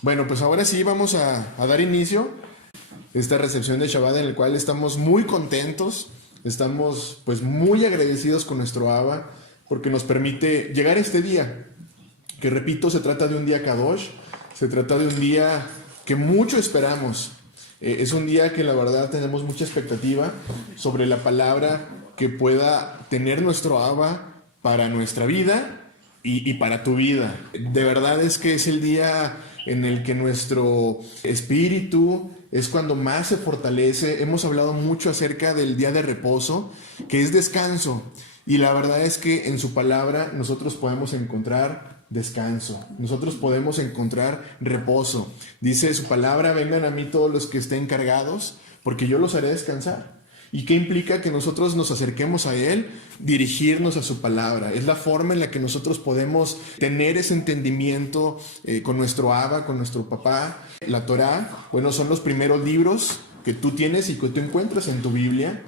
Bueno, pues ahora sí vamos a dar inicio a esta recepción de Shabbat en el cual estamos muy contentos, estamos pues muy agradecidos con nuestro Abba porque nos permite llegar a este día, que repito, se trata de un día Kadosh, se trata de un día que mucho esperamos. Es un día que la verdad tenemos mucha expectativa sobre la palabra que pueda tener nuestro Abba para nuestra vida y para tu vida. De verdad es que es el día en el que nuestro espíritu es cuando más se fortalece. Hemos hablado mucho acerca del día de reposo, que es descanso. Y la verdad es que en su palabra nosotros podemos encontrar descanso. Nosotros podemos encontrar reposo. Dice su palabra: vengan a mí todos los que estén cargados, porque yo los haré descansar. ¿Y qué implica? Que nosotros nos acerquemos a Él, dirigirnos a su palabra. Es la forma en la que nosotros podemos tener ese entendimiento con nuestro Abba, con nuestro papá. La Torá, bueno, son los primeros libros que tú tienes y que tú encuentras en tu Biblia.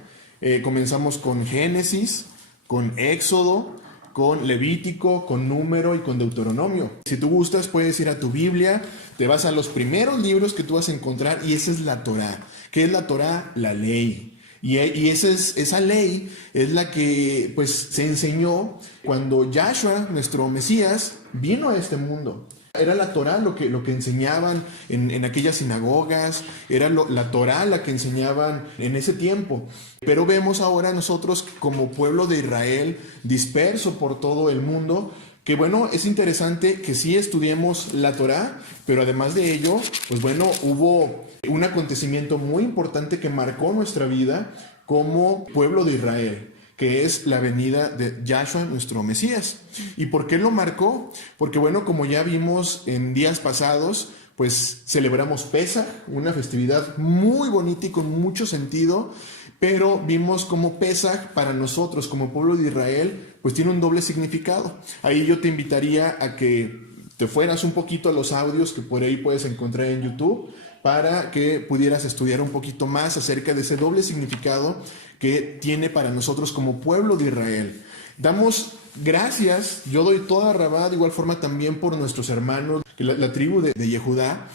Comenzamos con Génesis, con Éxodo, con Levítico, con Número y con Deuteronomio. Si tú gustas, puedes ir a tu Biblia, te vas a los primeros libros que tú vas a encontrar y esa es la Torá. ¿Qué es la Torá? La ley. Y esa ley es la que pues se enseñó cuando Yahshua, nuestro Mesías, vino a este mundo. Era la Torá lo que enseñaban en aquellas sinagogas, era la Torá la que enseñaban en ese tiempo. Pero vemos ahora nosotros como pueblo de Israel disperso por todo el mundo, que bueno, es interesante que sí estudiemos la Torá, pero además de ello, pues bueno, hubo un acontecimiento muy importante que marcó nuestra vida como pueblo de Israel, que es la venida de Yahshua, nuestro Mesías. ¿Y por qué lo marcó? Porque bueno, como ya vimos en días pasados, pues celebramos Pesaj, una festividad muy bonita y con mucho sentido, pero vimos como Pesaj para nosotros como pueblo de Israel pues tiene un doble significado. Ahí yo te invitaría a que te fueras un poquito a los audios que por ahí puedes encontrar en YouTube para que pudieras estudiar un poquito más acerca de ese doble significado que tiene para nosotros como pueblo de Israel. Damos gracias, yo doy toda Rabá de igual forma también por nuestros hermanos, la tribu de Yehudá.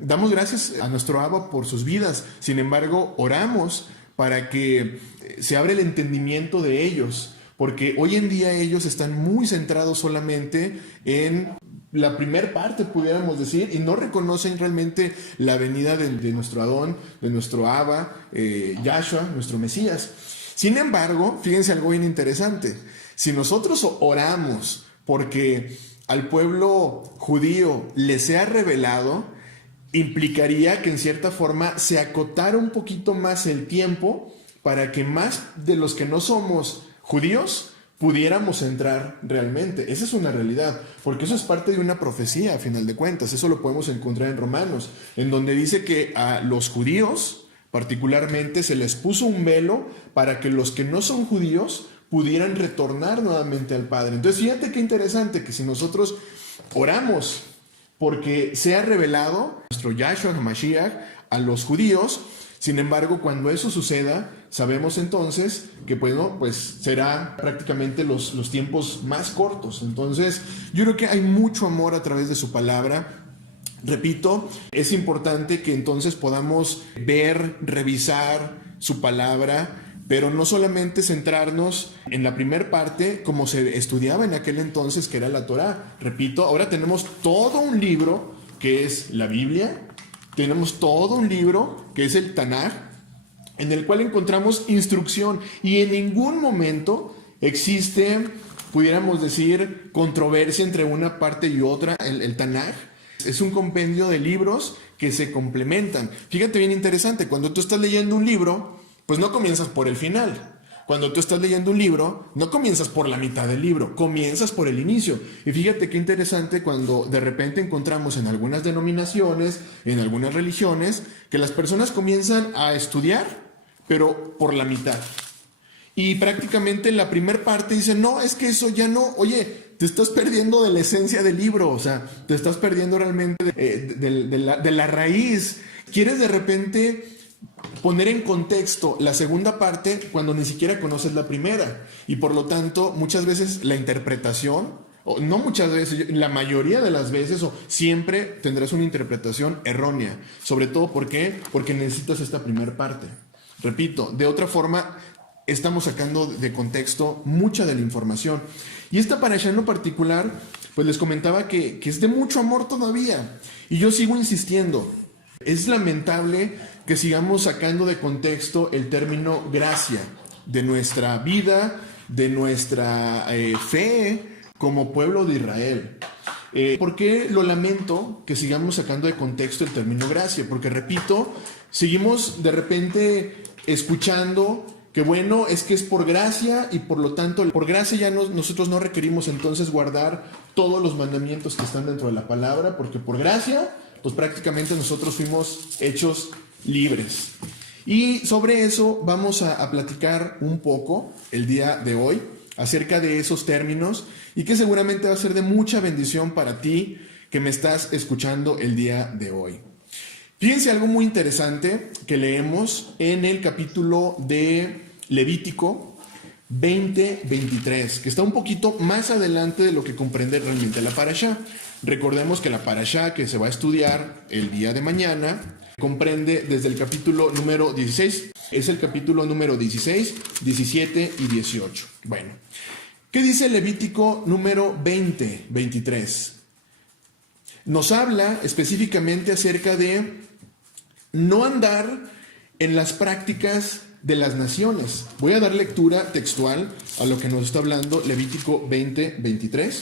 Damos gracias a nuestro Abba por sus vidas, sin embargo oramos para que se abra el entendimiento de ellos, porque hoy en día ellos están muy centrados solamente en la primer parte, pudiéramos decir, y no reconocen realmente la venida de nuestro Adón, de nuestro Abba, Yahshua, nuestro Mesías. Sin embargo, fíjense algo bien interesante. Si nosotros oramos porque al pueblo judío le sea revelado, implicaría que en cierta forma se acotara un poquito más el tiempo para que más de los que no somos judíos pudiéramos entrar realmente. Esa es una realidad, porque eso es parte de una profecía a final de cuentas. Eso lo podemos encontrar en Romanos, en donde dice que a los judíos particularmente se les puso un velo para que los que no son judíos pudieran retornar nuevamente al Padre. Entonces fíjate qué interesante que si nosotros oramos porque sea revelado nuestro Yahshua HaMashiach a los judíos, sin embargo, cuando eso suceda, sabemos entonces que bueno, pues será prácticamente los tiempos más cortos. Entonces, yo creo que hay mucho amor a través de su palabra. Repito, es importante que entonces podamos ver, revisar su palabra, pero no solamente centrarnos en la primera parte como se estudiaba en aquel entonces, que era la Torá. Repito, ahora tenemos todo un libro que es la Biblia, tenemos todo un libro que es el Tanaj, en el cual encontramos instrucción y en ningún momento existe, pudiéramos decir, controversia entre una parte y otra. El Tanaj es un compendio de libros que se complementan. Fíjate bien interesante, cuando tú estás leyendo un libro, pues no comienzas por el final. Cuando tú estás leyendo un libro, no comienzas por la mitad del libro, comienzas por el inicio. Y fíjate qué interesante cuando de repente encontramos en algunas denominaciones, en algunas religiones, que las personas comienzan a estudiar, pero por la mitad. Y prácticamente en la primera parte dicen, no, es que eso ya no, oye, te estás perdiendo de la esencia del libro, o sea, te estás perdiendo realmente de la raíz. Quieres de repente poner en contexto la segunda parte cuando ni siquiera conoces la primera, y por lo tanto muchas veces la interpretación o no muchas veces, la mayoría de las veces o siempre tendrás una interpretación errónea. Sobre todo, ¿por qué? Porque necesitas esta primera parte. Repito, de otra forma estamos sacando de contexto mucha de la información. Y esta parashá en lo particular, pues les comentaba que es de mucho amor todavía. Y yo sigo insistiendo. Es lamentable que sigamos sacando de contexto el término gracia de nuestra vida, de nuestra fe como pueblo de Israel. ¿Por qué lo lamento que sigamos sacando de contexto el término gracia? Porque, repito, seguimos de repente escuchando que bueno, es que es por gracia y por lo tanto, por gracia ya nosotros no requerimos entonces guardar todos los mandamientos que están dentro de la palabra, porque por gracia, pues prácticamente nosotros fuimos hechos libres. Y sobre eso vamos a platicar un poco el día de hoy, acerca de esos términos, y que seguramente va a ser de mucha bendición para ti que me estás escuchando el día de hoy. Fíjense algo muy interesante que leemos en el capítulo de Levítico 20-23, que está un poquito más adelante de lo que comprende realmente la parashá. Recordemos que la parashá que se va a estudiar el día de mañana comprende desde el capítulo número 16, es el capítulo número 16, 17 y 18. Bueno, ¿qué dice Levítico número 20-23? Nos habla específicamente acerca de no andar en las prácticas de las naciones. Voy a dar lectura textual a lo que nos está hablando Levítico 20-23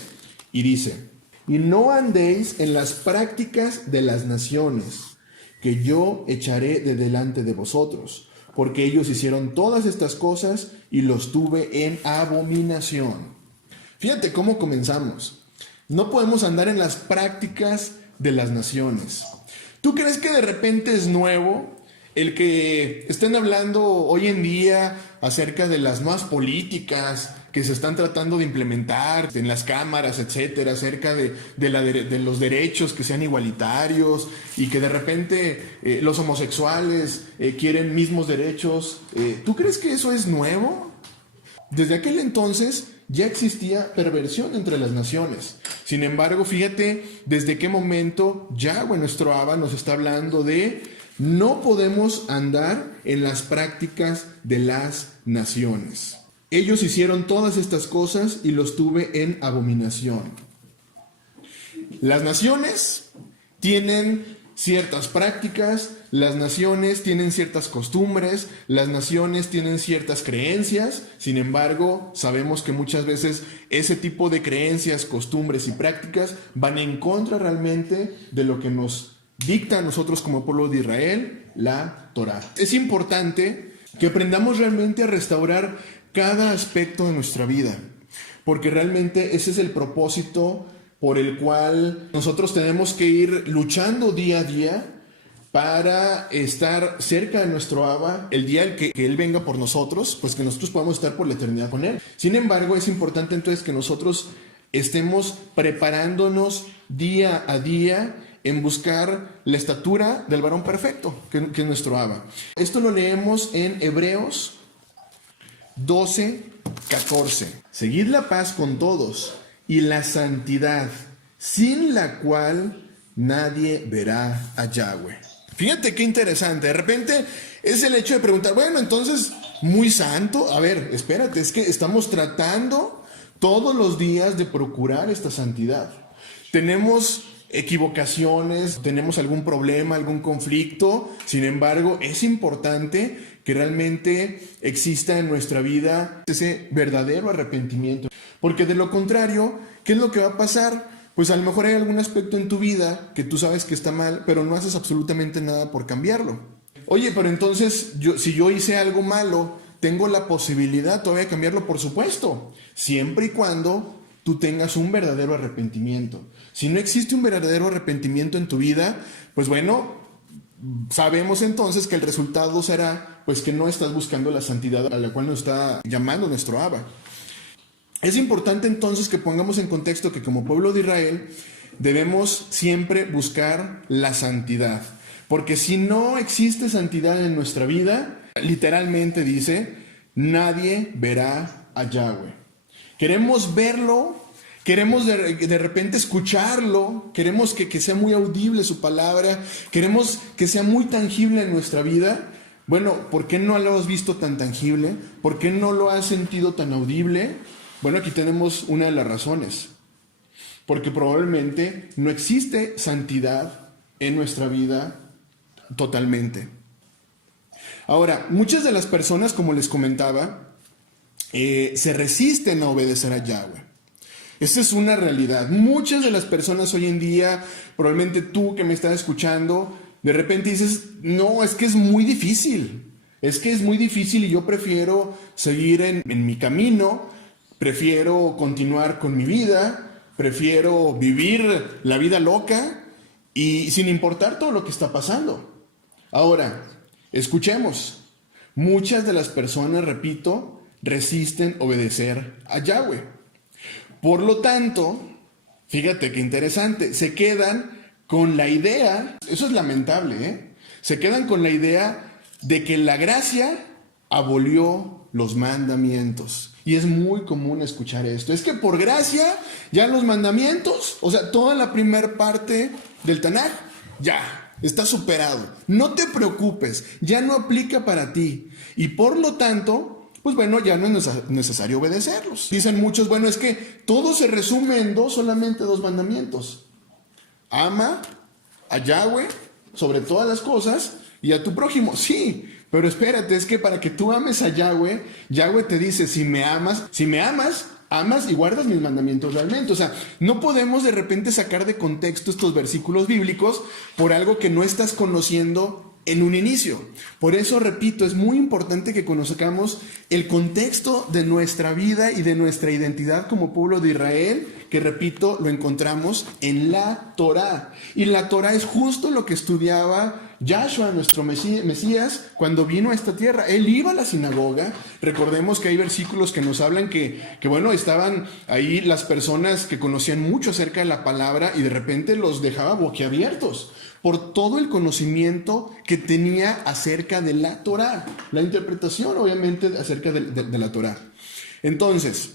y dice: y no andéis en las prácticas de las naciones, que yo echaré de delante de vosotros, porque ellos hicieron todas estas cosas y los tuve en abominación. Fíjate cómo comenzamos. No podemos andar en las prácticas de las naciones. ¿Tú crees que de repente es nuevo el que estén hablando hoy en día acerca de las nuevas políticas que se están tratando de implementar en las cámaras, etcétera, acerca de los derechos que sean igualitarios y que de repente los homosexuales quieren mismos derechos? ¿Tú crees que eso es nuevo? Desde aquel entonces ya existía perversión entre las naciones. Sin embargo, fíjate desde qué momento Yahweh, nuestro Abba, nos está hablando de no podemos andar en las prácticas de las naciones. Ellos hicieron todas estas cosas y los tuve en abominación. Las naciones tienen ciertas prácticas, las naciones tienen ciertas costumbres, las naciones tienen ciertas creencias. Sin embargo, sabemos que muchas veces ese tipo de creencias, costumbres y prácticas van en contra realmente de lo que nos dicta a nosotros como pueblo de Israel, la Torá. Es importante que aprendamos realmente a restaurar cada aspecto de nuestra vida, porque realmente ese es el propósito por el cual nosotros tenemos que ir luchando día a día para estar cerca de nuestro Abba, el día en que Él venga por nosotros, pues que nosotros podamos estar por la eternidad con Él. Sin embargo, es importante entonces que nosotros estemos preparándonos día a día en buscar la estatura del varón perfecto, que es nuestro Abba. Esto lo leemos en Hebreos 12:14. Seguid la paz con todos y la santidad, sin la cual nadie verá a Yahweh. Fíjate qué interesante. De repente es el hecho de preguntar, bueno, entonces, muy santo. A ver, espérate, es que estamos tratando todos los días de procurar esta santidad. Tenemos equivocaciones, tenemos algún problema, algún conflicto. Sin embargo, es importante que realmente exista en nuestra vida ese verdadero arrepentimiento. Porque de lo contrario, ¿qué es lo que va a pasar? Pues a lo mejor hay algún aspecto en tu vida que tú sabes que está mal, pero no haces absolutamente nada por cambiarlo. Oye, pero entonces, si yo hice algo malo, ¿tengo la posibilidad todavía de cambiarlo? Por supuesto, siempre y cuando tú tengas un verdadero arrepentimiento. Si no existe un verdadero arrepentimiento en tu vida, pues bueno, sabemos entonces que el resultado será pues que no estás buscando la santidad a la cual nos está llamando nuestro Abba. Es importante entonces que pongamos en contexto que como pueblo de Israel debemos siempre buscar la santidad, porque si no existe santidad en nuestra vida, literalmente dice, nadie verá a Yahweh. Queremos verlo Queremos de repente escucharlo, queremos que sea muy audible su palabra, queremos que sea muy tangible en nuestra vida. Bueno, ¿por qué no lo has visto tan tangible? ¿Por qué no lo has sentido tan audible? Bueno, aquí tenemos una de las razones. Porque probablemente no existe santidad en nuestra vida totalmente. Ahora, muchas de las personas, como les comentaba, se resisten a obedecer a Yahweh. Esa es una realidad. Muchas de las personas hoy en día, probablemente tú que me estás escuchando, de repente dices, no, es que es muy difícil. Es que es muy difícil y yo prefiero seguir en mi camino, prefiero continuar con mi vida, prefiero vivir la vida loca y sin importar todo lo que está pasando. Ahora, escuchemos. Muchas de las personas, repito, resisten obedecer a Yahweh. Por lo tanto, fíjate qué interesante, se quedan con la idea, eso es lamentable, se quedan con la idea de que la gracia abolió los mandamientos. Y es muy común escuchar esto. Es que por gracia, ya los mandamientos, o sea, toda la primera parte del Tanaj, ya, está superado. No te preocupes, ya no aplica para ti. Y por lo tanto, pues bueno, ya no es necesario obedecerlos. Dicen muchos, bueno, es que todo se resume en solamente dos mandamientos. Ama a Yahweh sobre todas las cosas y a tu prójimo. Sí, pero espérate, es que para que tú ames a Yahweh, Yahweh te dice, si me amas, amas y guardas mis mandamientos realmente. O sea, no podemos de repente sacar de contexto estos versículos bíblicos por algo que no estás conociendo en un inicio. Por eso, repito, es muy importante que conozcamos el contexto de nuestra vida y de nuestra identidad como pueblo de Israel, que, repito, lo encontramos en la Torá. Y la Torá es justo lo que estudiaba Yahshua, nuestro Mesías, cuando vino a esta tierra. Él iba a la sinagoga. Recordemos que hay versículos que nos hablan que bueno, estaban ahí las personas que conocían mucho acerca de la palabra y de repente los dejaba boquiabiertos por todo el conocimiento que tenía acerca de la Torá, la interpretación obviamente acerca de la Torá. Entonces,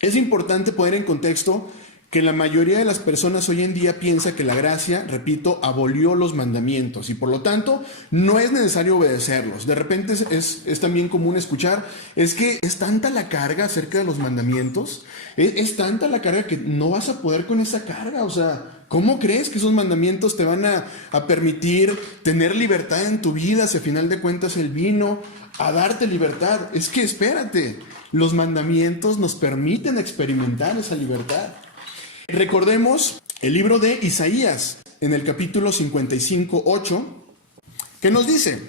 es importante poner en contexto que la mayoría de las personas hoy en día piensa que la gracia, repito, abolió los mandamientos y por lo tanto no es necesario obedecerlos. De repente es también común escuchar, es que es tanta la carga acerca de los mandamientos, es tanta la carga que no vas a poder con esa carga. O sea, ¿cómo crees que esos mandamientos te van a permitir tener libertad en tu vida si a final de cuentas Él vino a darte libertad? Es que espérate, los mandamientos nos permiten experimentar esa libertad. Recordemos el libro de Isaías, en el capítulo 55:8, que nos dice,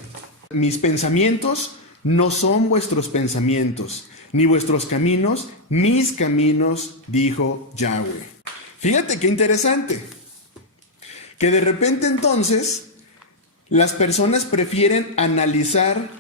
mis pensamientos no son vuestros pensamientos, ni vuestros caminos, mis caminos, dijo Yahweh. Fíjate qué interesante, que de repente entonces las personas prefieren analizar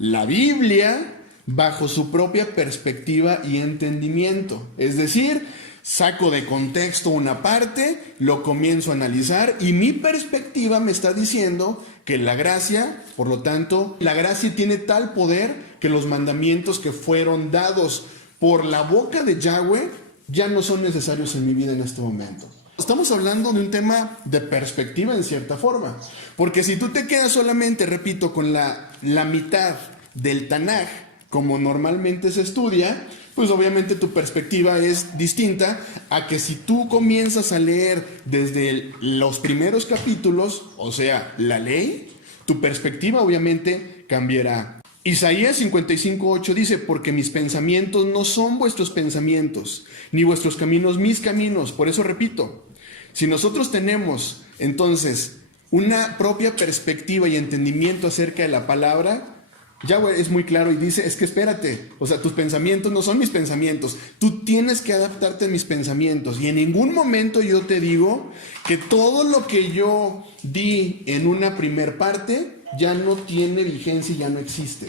la Biblia bajo su propia perspectiva y entendimiento. Es decir, saco de contexto una parte, lo comienzo a analizar y mi perspectiva me está diciendo que la gracia, por lo tanto, la gracia tiene tal poder que los mandamientos que fueron dados por la boca de Yahweh ya no son necesarios en mi vida en este momento. Estamos hablando de un tema de perspectiva en cierta forma, porque si tú te quedas solamente, repito, con la mitad del Tanaj, como normalmente se estudia, pues obviamente tu perspectiva es distinta a que si tú comienzas a leer desde los primeros capítulos, o sea, la ley, tu perspectiva obviamente cambiará. Isaías 55:8 dice, porque mis pensamientos no son vuestros pensamientos, ni vuestros caminos mis caminos. Por eso repito, si nosotros tenemos entonces una propia perspectiva y entendimiento acerca de la palabra, Yahweh es muy claro y dice, es que espérate, o sea, tus pensamientos no son mis pensamientos, tú tienes que adaptarte a mis pensamientos y en ningún momento yo te digo que todo lo que yo di en una primer parte ya no tiene vigencia y ya no existe.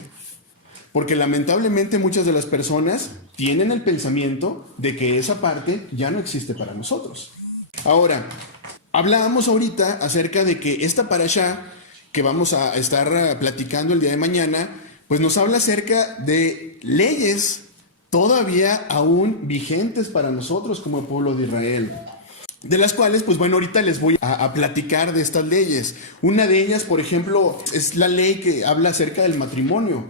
Porque lamentablemente muchas de las personas tienen el pensamiento de que esa parte ya no existe para nosotros. Ahora, hablábamos ahorita acerca de que esta parashá que vamos a estar platicando el día de mañana, pues nos habla acerca de leyes todavía aún vigentes para nosotros como pueblo de Israel. De las cuales, pues bueno, ahorita les voy a platicar de estas leyes. Una de ellas, por ejemplo, es la ley que habla acerca del matrimonio.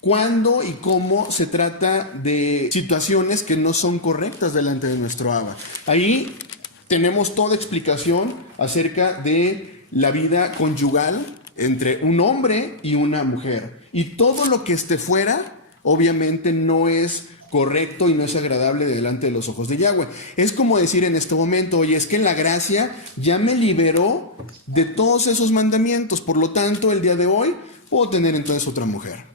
¿Cuándo y cómo se trata de situaciones que no son correctas delante de nuestro Abba? Ahí tenemos toda explicación acerca de la vida conyugal entre un hombre y una mujer. Y todo lo que esté fuera, obviamente no es correcto y no es agradable delante de los ojos de Yahweh. Es como decir en este momento, oye, es que la gracia ya me liberó de todos esos mandamientos, por lo tanto, el día de hoy puedo tener entonces otra mujer.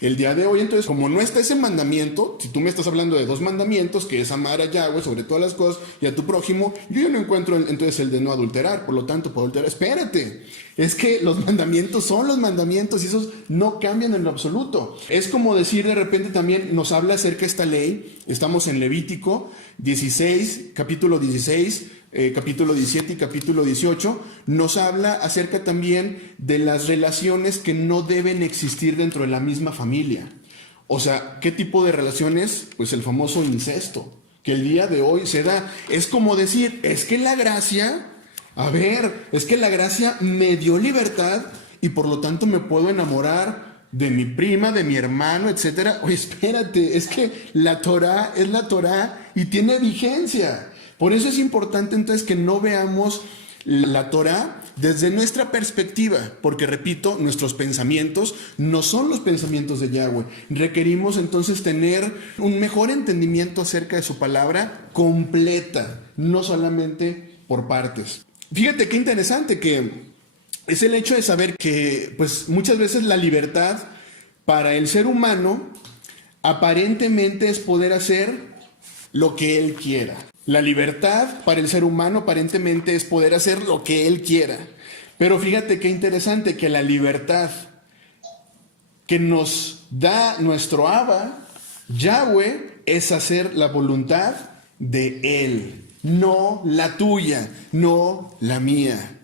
El día de hoy, entonces, como no está ese mandamiento, si tú me estás hablando de 2 mandamientos, que es amar a Yahweh sobre todas las cosas y a tu prójimo, yo ya no encuentro entonces el de no adulterar, por lo tanto, puedo adulterar. Espérate, es que los mandamientos son los mandamientos y esos no cambian en lo absoluto. Es como decir, de repente también nos habla acerca de esta ley, estamos en Levítico 16, capítulo 16, capítulo 17 y capítulo 18, nos habla acerca también de las relaciones que no deben existir dentro de la misma familia. O sea, ¿qué tipo de relaciones? Pues el famoso incesto, que el día de hoy se da. Es como decir, es que la gracia, es que la gracia me dio libertad y por lo tanto me puedo enamorar de mi prima, de mi hermano, etcétera. Oye, espérate, es que la Torá es la Torá y tiene vigencia. Por eso es importante entonces que no veamos la Torá desde nuestra perspectiva, porque repito, nuestros pensamientos no son los pensamientos de Yahweh. Requerimos entonces tener un mejor entendimiento acerca de su palabra completa, no solamente por partes. Fíjate qué interesante que es el hecho de saber que pues muchas veces la libertad para el ser humano aparentemente es poder hacer lo que él quiera. La libertad para el ser humano aparentemente es poder hacer lo que él quiera. Pero fíjate qué interesante que la libertad que nos da nuestro Abba, Yahweh, es hacer la voluntad de él, no la tuya, no la mía.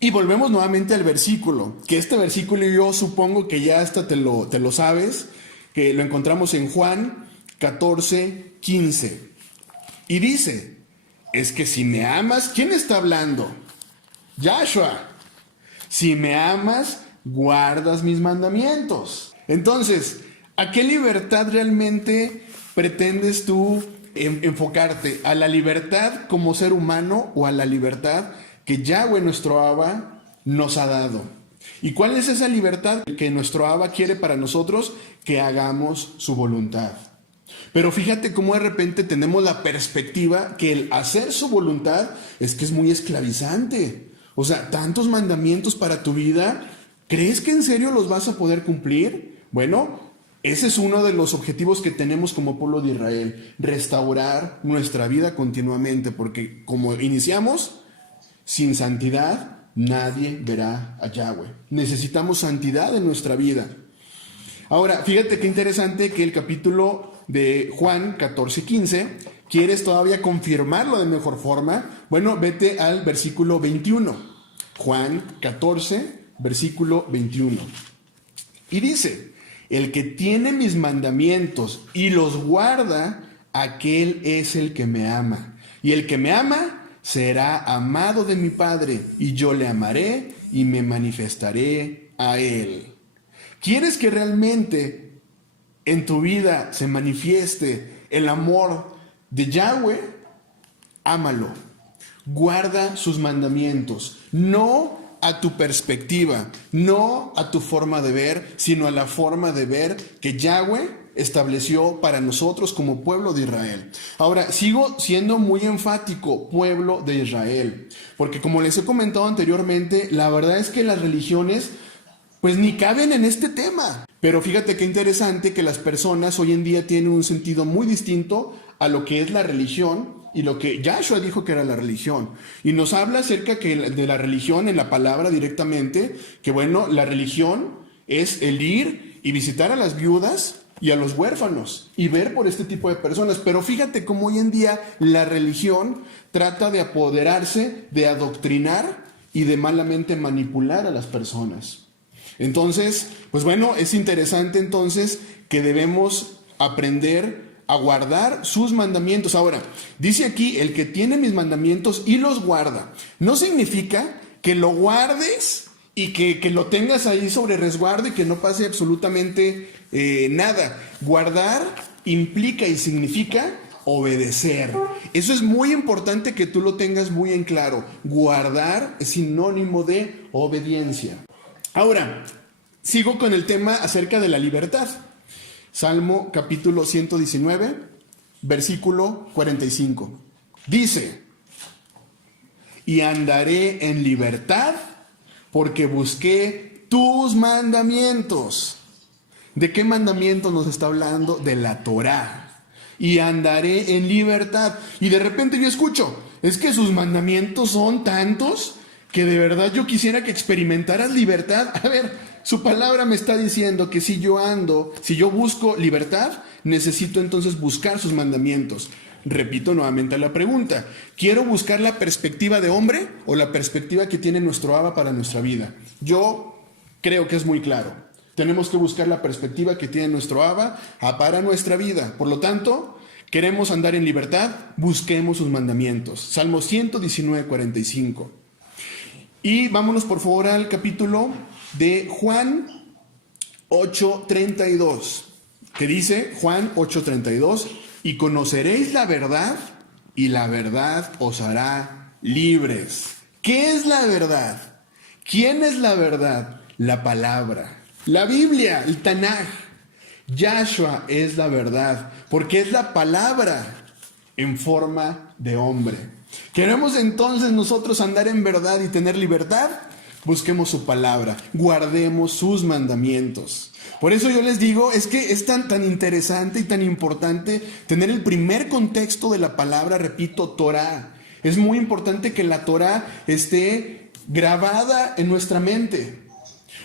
Y volvemos nuevamente al versículo, que este versículo yo supongo que ya hasta te lo sabes, que lo encontramos en Juan 14, 15. Y dice, es que si me amas, ¿quién está hablando? Yahshua. Si me amas, guardas mis mandamientos. Entonces, ¿a qué libertad realmente pretendes tú enfocarte? ¿A la libertad como ser humano o a la libertad que Yahweh nuestro Abba nos ha dado? ¿Y cuál es esa libertad que nuestro Abba quiere para nosotros? Que hagamos su voluntad. Pero fíjate cómo de repente tenemos la perspectiva que el hacer su voluntad es que es muy esclavizante. O sea, tantos mandamientos para tu vida, ¿crees que en serio los vas a poder cumplir? Bueno, ese es uno de los objetivos que tenemos como pueblo de Israel, restaurar nuestra vida continuamente, porque como iniciamos, sin santidad nadie verá a Yahweh. Necesitamos santidad en nuestra vida. Ahora, fíjate qué interesante que el capítulo de Juan 14:15, ¿quieres todavía confirmarlo de mejor forma? Bueno, vete al versículo 21. Juan 14, versículo 21. Y dice, el que tiene mis mandamientos y los guarda, aquel es el que me ama. Y el que me ama será amado de mi Padre, y yo le amaré y me manifestaré a él. ¿Quieres que realmente en tu vida se manifieste el amor de Yahweh? Ámalo. Guarda sus mandamientos. No a tu perspectiva, no a tu forma de ver, sino a la forma de ver que Yahweh estableció para nosotros como pueblo de Israel. Ahora, sigo siendo muy enfático, pueblo de Israel, porque como les he comentado anteriormente, la verdad es que las religiones pues ni caben en este tema. Pero fíjate qué interesante que las personas hoy en día tienen un sentido muy distinto a lo que es la religión y lo que Yahshua dijo que era la religión. Y nos habla acerca de la religión en la palabra directamente, que bueno, la religión es el ir y visitar a las viudas y a los huérfanos y ver por este tipo de personas. Pero fíjate cómo hoy en día la religión trata de apoderarse, de adoctrinar y de malamente manipular a las personas. Entonces, pues bueno, es interesante entonces que debemos aprender a guardar sus mandamientos. Ahora, dice aquí, el que tiene mis mandamientos y los guarda. No significa que lo guardes y que lo tengas ahí sobre resguardo y que no pase absolutamente nada. Guardar implica y significa obedecer. Eso es muy importante que tú lo tengas muy en claro. Guardar es sinónimo de obediencia. Ahora, sigo con el tema acerca de la libertad. Salmo capítulo 119, versículo 45. Dice: y andaré en libertad porque busqué tus mandamientos. ¿De qué mandamientos nos está hablando? De la Torá. Y andaré en libertad. Y de repente yo escucho, es que sus mandamientos son tantos que de verdad yo quisiera que experimentaras libertad. A ver, su palabra me está diciendo que si yo busco libertad, necesito entonces buscar sus mandamientos. Repito nuevamente la pregunta: ¿quiero buscar la perspectiva de hombre o la perspectiva que tiene nuestro Abba para nuestra vida? Yo creo que es muy claro. Tenemos que buscar la perspectiva que tiene nuestro Abba para nuestra vida. Por lo tanto, queremos andar en libertad, busquemos sus mandamientos. Salmo 119, 45. Y vámonos por favor al capítulo de Juan 8:32, que dice, Juan 8:32, y conoceréis la verdad, y la verdad os hará libres. ¿Qué es la verdad? ¿Quién es la verdad? La palabra, la Biblia, el Tanaj. Yahshua es la verdad, porque es la palabra en forma de hombre. ¿Queremos entonces nosotros andar en verdad y tener libertad? Busquemos su palabra, guardemos sus mandamientos. Por eso yo les digo, es que es tan interesante y tan importante tener el primer contexto de la palabra, repito, Torah. Es muy importante que la Torah esté grabada en nuestra mente.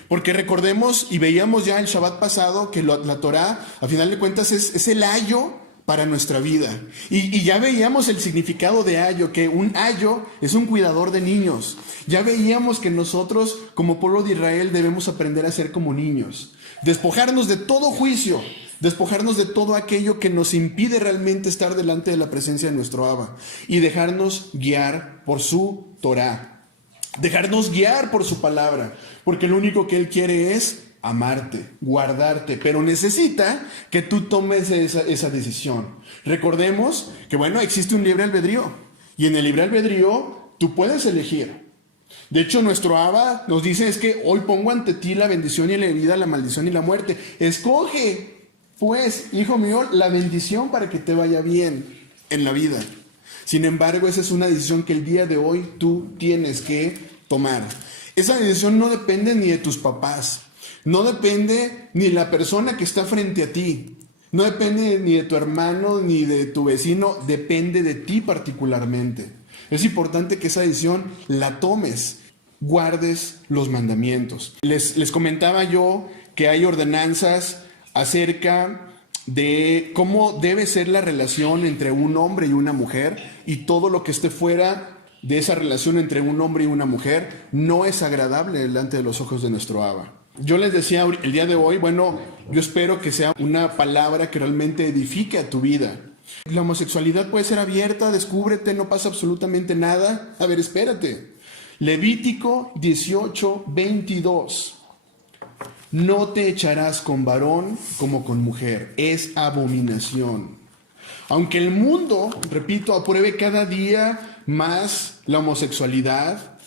Porque recordemos, y veíamos ya el Shabbat pasado, que la Torah, a final de cuentas, es el ayo para nuestra vida. Y ya veíamos el significado de ayo, que un ayo es un cuidador de niños. Ya veíamos que nosotros, como pueblo de Israel, debemos aprender a ser como niños. Despojarnos de todo juicio, despojarnos de todo aquello que nos impide realmente estar delante de la presencia de nuestro Abba. Y dejarnos guiar por su Torah. Dejarnos guiar por su palabra. Porque lo único que Él quiere es amarte, guardarte, pero necesita que tú tomes esa decisión. Recordemos que, existe un libre albedrío, y en el libre albedrío tú puedes elegir. De hecho, nuestro Abba nos dice, es que hoy pongo ante ti la bendición y la vida, la maldición y la muerte. Escoge, pues, hijo mío, la bendición para que te vaya bien en la vida. Sin embargo, esa es una decisión que el día de hoy tú tienes que tomar. Esa decisión no depende ni de tus papás. No depende ni de la persona que está frente a ti. No depende ni de tu hermano ni de tu vecino. Depende de ti particularmente. Es importante que esa decisión la tomes. Guardes los mandamientos. Les comentaba yo que hay ordenanzas acerca de cómo debe ser la relación entre un hombre y una mujer. Y todo lo que esté fuera de esa relación entre un hombre y una mujer no es agradable delante de los ojos de nuestro Abba. Yo les decía el día de hoy, yo espero que sea una palabra que realmente edifique a tu vida. La homosexualidad puede ser abierta, descúbrete, no pasa absolutamente nada. A ver, espérate. Levítico 18:22. No te echarás con varón como con mujer, es abominación. Aunque el mundo, repito, apruebe cada día más la homosexualidad,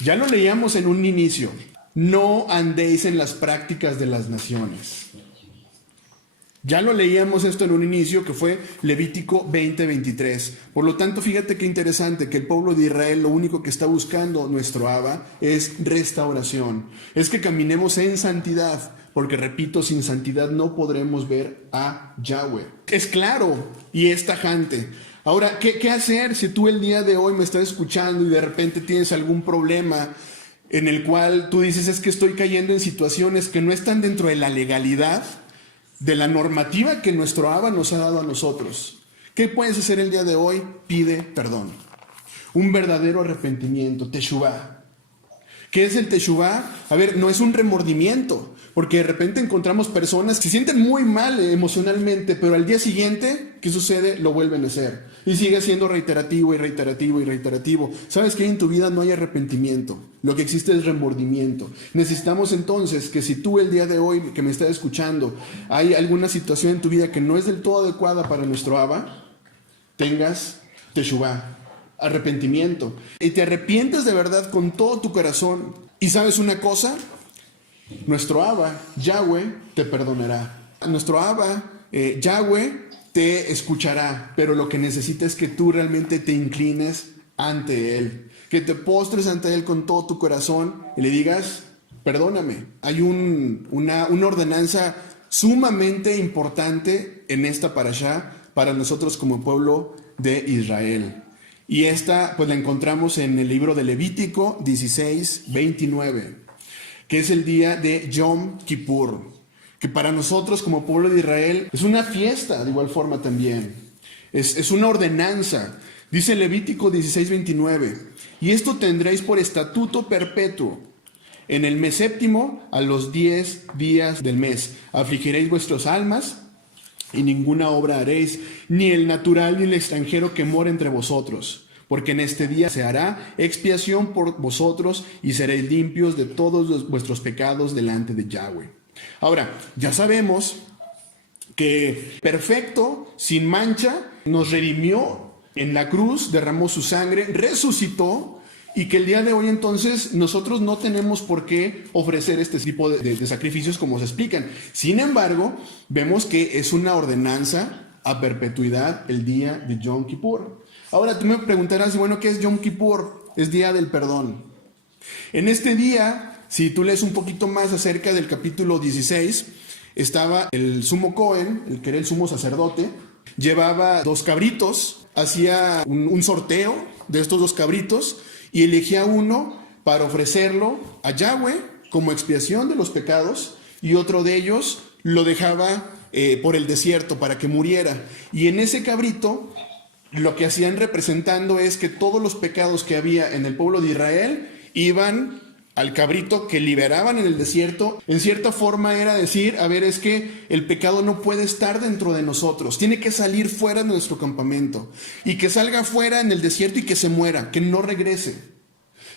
ya lo leíamos en un inicio. No andéis en las prácticas de las naciones. Ya lo leíamos esto en un inicio, que fue Levítico 20:23. Por lo tanto, fíjate qué interesante, que el pueblo de Israel lo único que está buscando nuestro Abba es restauración. Es que caminemos en santidad, porque repito, sin santidad no podremos ver a Yahweh. Es claro y es tajante. Ahora, ¿qué hacer si tú el día de hoy me estás escuchando y de repente tienes algún problema en el cual tú dices, es que estoy cayendo en situaciones que no están dentro de la legalidad, de la normativa que nuestro Abba nos ha dado a nosotros? ¿Qué puedes hacer el día de hoy? Pide perdón. Un verdadero arrepentimiento, teshuvah. ¿Qué es el teshuvá? A ver, no es un remordimiento, porque de repente encontramos personas que se sienten muy mal emocionalmente, pero al día siguiente, ¿qué sucede? Lo vuelven a hacer. Y sigue siendo reiterativo y reiterativo y reiterativo. ¿Sabes qué? En tu vida no hay arrepentimiento. Lo que existe es remordimiento. Necesitamos entonces que si tú el día de hoy que me estás escuchando, hay alguna situación en tu vida que no es del todo adecuada para nuestro Abba, tengas teshuvá, arrepentimiento. Y te arrepientes de verdad con todo tu corazón. ¿Y sabes una cosa? Nuestro Abba, Yahweh, te perdonará. Nuestro Abba, Yahweh, te escuchará. Pero lo que necesita es que tú realmente te inclines ante Él. Que te postres ante Él con todo tu corazón y le digas, perdóname. Hay una ordenanza sumamente importante en esta parashá para nosotros como pueblo de Israel. Y esta pues la encontramos en el libro de Levítico 16:29, que es el día de Yom Kippur, que para nosotros como pueblo de Israel es una fiesta de igual forma también. Es una ordenanza. Dice Levítico 16:29, y esto tendréis por estatuto perpetuo. En el mes séptimo, a los 10 días del mes, afligiréis vuestras almas y ninguna obra haréis, ni el natural ni el extranjero que mora entre vosotros. Porque en este día se hará expiación por vosotros y seréis limpios de todos vuestros pecados delante de Yahweh. Ahora, ya sabemos que perfecto, sin mancha, nos redimió en la cruz, derramó su sangre, resucitó, y que el día de hoy entonces nosotros no tenemos por qué ofrecer este tipo de sacrificios como se explican. Sin embargo, vemos que es una ordenanza a perpetuidad el día de Yom Kippur. Ahora tú me preguntarás, bueno, ¿qué es Yom Kippur? Es día del perdón. En este día, si tú lees un poquito más acerca del capítulo 16, estaba el sumo Cohen, el que era el sumo sacerdote, llevaba 2 cabritos, hacía un sorteo de estos 2 cabritos y elegía uno para ofrecerlo a Yahweh como expiación de los pecados, y otro de ellos lo dejaba por el desierto para que muriera. Y en ese cabrito lo que hacían representando es que todos los pecados que había en el pueblo de Israel iban al cabrito que liberaban en el desierto. En cierta forma era decir, a ver, es que el pecado no puede estar dentro de nosotros, tiene que salir fuera de nuestro campamento, y que salga fuera en el desierto y que se muera, que no regrese.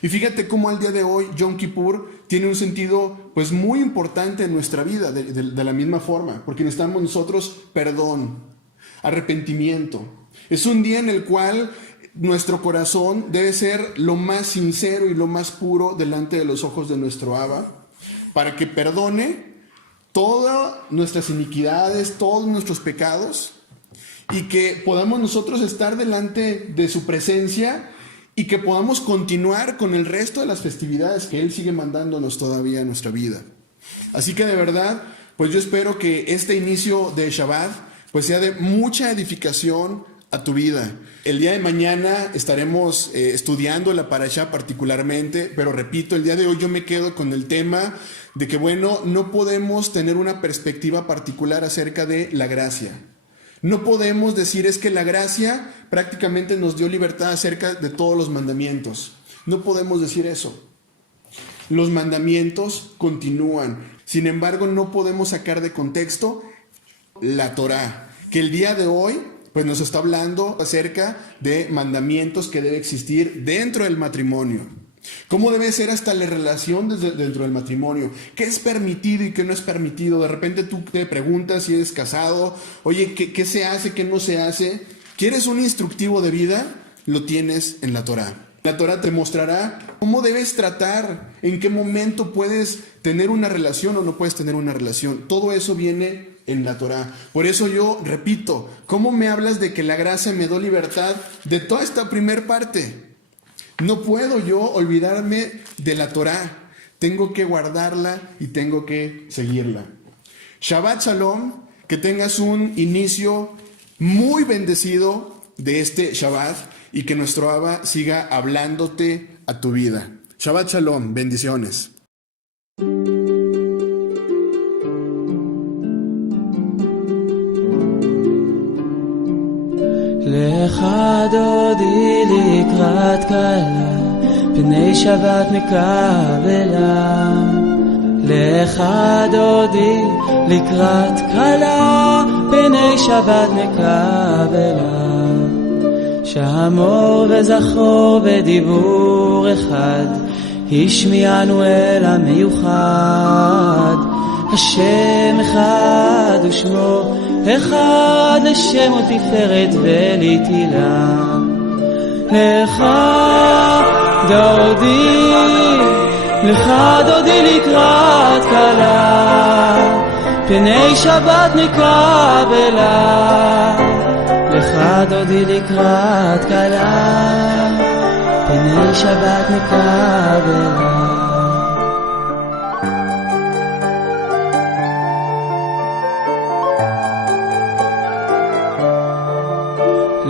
Y fíjate cómo al día de hoy Yom Kippur tiene un sentido pues muy importante en nuestra vida, de la misma forma, porque necesitamos nosotros perdón, arrepentimiento. Es un día en el cual nuestro corazón debe ser lo más sincero y lo más puro delante de los ojos de nuestro Abba, para que perdone todas nuestras iniquidades, todos nuestros pecados, y que podamos nosotros estar delante de su presencia y que podamos continuar con el resto de las festividades que Él sigue mandándonos todavía en nuestra vida. Así que de verdad, pues yo espero que este inicio de Shabbat pues sea de mucha edificación a tu vida. El día de mañana estaremos estudiando la parashá particularmente, pero repito, el día de hoy yo me quedo con el tema de que, bueno, no podemos tener una perspectiva particular acerca de la gracia. No podemos decir es que la gracia prácticamente nos dio libertad acerca de todos los mandamientos. No podemos decir eso. Los mandamientos continúan. Sin embargo, no podemos sacar de contexto la Torá, que el día de hoy pues nos está hablando acerca de mandamientos que debe existir dentro del matrimonio. ¿Cómo debe ser hasta la relación dentro del matrimonio? ¿Qué es permitido y qué no es permitido? De repente tú te preguntas si eres casado, oye, ¿qué se hace, qué no se hace? ¿Quieres un instructivo de vida? Lo tienes en la Torá. La Torá te mostrará cómo debes tratar, en qué momento puedes tener una relación o no puedes tener una relación. Todo eso viene en la Torá. Por eso yo repito, ¿cómo me hablas de que la gracia me dio libertad de toda esta primer parte? No puedo yo olvidarme de la Torá. Tengo que guardarla y tengo que seguirla. Shabbat Shalom, que tengas un inicio muy bendecido de este Shabbat y que nuestro Abba siga hablándote a tu vida. Shabbat Shalom, bendiciones. לך דודי לקראת כלה פני שבת מקבלה. לך דודי לקראת כלה, פני שבת מקבלה. שמור וזכור בדיבור אחד, השמיענו אל המיוחד. השם אחד ושמו אחד, לשם ותפארת ולתהילה. לך דודי, לך דודי לקראת כלה, פני שבת נקבלה. לך דודי לקראת כלה, פני שבת נקבלה.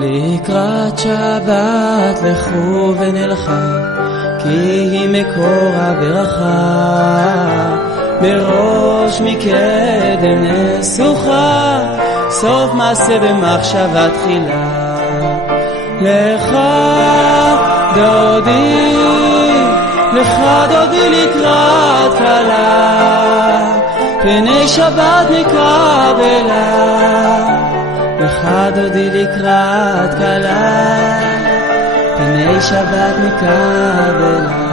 לקראת שבת לכו ונלכה, כי היא מקור הברכה. בראש מקדם נסוכה, סוף מעשה במחשבה תחילה. לך דודי, לך דודי לקראת כלה, פני שבת נקבלה. לך דודי לקראת כלה, פני שבת מקבלה.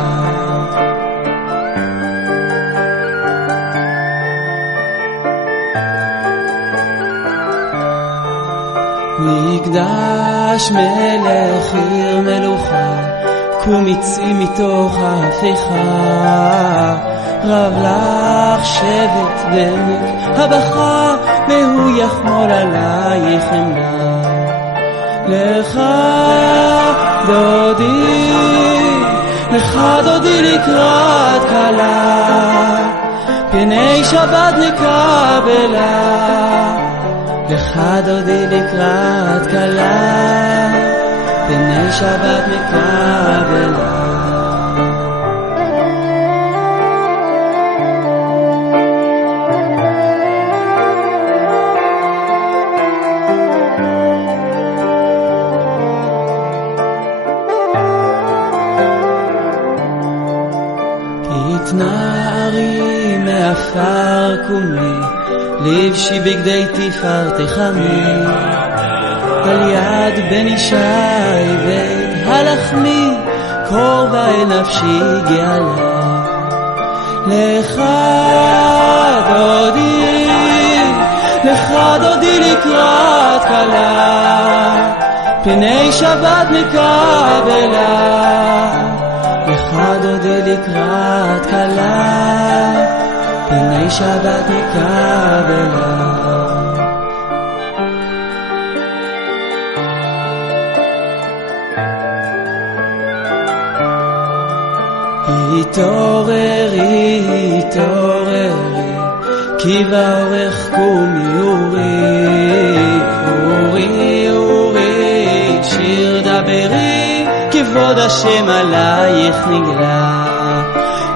מקדש מלך עיר מלוכה, קום יצאי מתוך ההפיכה. רב לך שבט בעמק הבכה, והוא יחמול עלייך חמלה. לך דודי, לך דודי לקראת כלה, פני שבת נקבלה. לך דודי לקראת כלה, פני שבת מקבלה. התנערי מעפר קומי, לבשי בגדי תפארתך עמי. על יד בן ישי בית הלחמי, קורבה אל נפשי גאלה. לך דודי, לך דודי לקראת כלה, פני שבת מקבלה. לך דודי לקראת כלה, פני שבת מקבלה. התעוררי, התעוררי, כי באורך קומי אורי. אורי, אורי, שיר דברי, כבוד השם עלייך נגלה.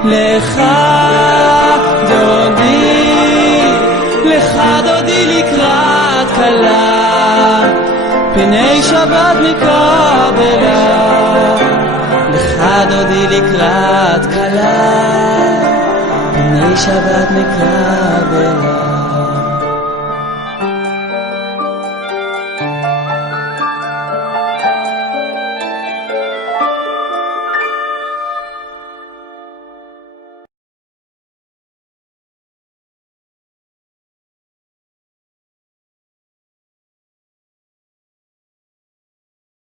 לך דודי, לך דודי לקראת כלה, פני שבת מקבלה. לך דודי לקראת כלה, פני שבת מקבלה.